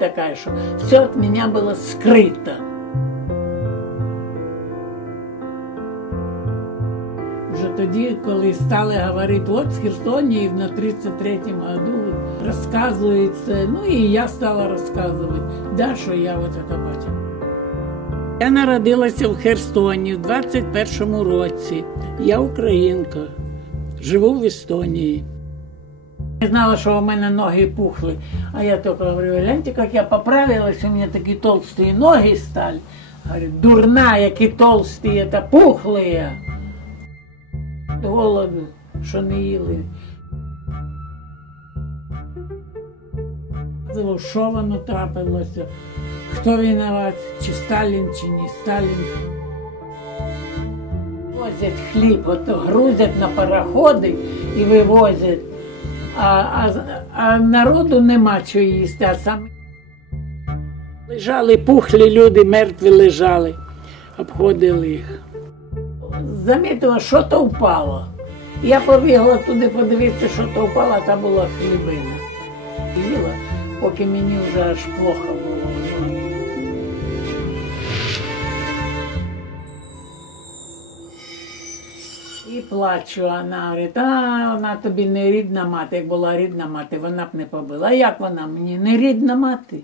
такая, что все от меня было скрыто. Вже тоді, коли стали говорити, от в Херсоні на 33-му году розказується, ну і я стала розказувати, да, що я от це бачила. Я народилася в Херсоні в 21-му році. Я українка, живу в Естонії. Я знала, что у меня ноги пухли. А я только говорю, гляньте, как я поправилась, у меня такие толстые ноги стали. Говорит, дурная, какие толстые, это пухлые. Голоду, що не їли. Що воно трапилося? Хто виноват? Чи Сталін, чи не Сталін? Возять хліб, ото грузять на пароходи і вивозять. А, а, а народу нема чого їсти, а саме. лежали пухлі люди, мертві лежали, обходили їх. Замітила, що то впало. Я побігла туди подивитися, що то впало, а там була хлібина. Їла, поки мені вже аж плохо було. І плачу, вона говорить, а вона тобі не рідна мати. Як була рідна мати, вона б не побила. А як вона мені не рідна мати?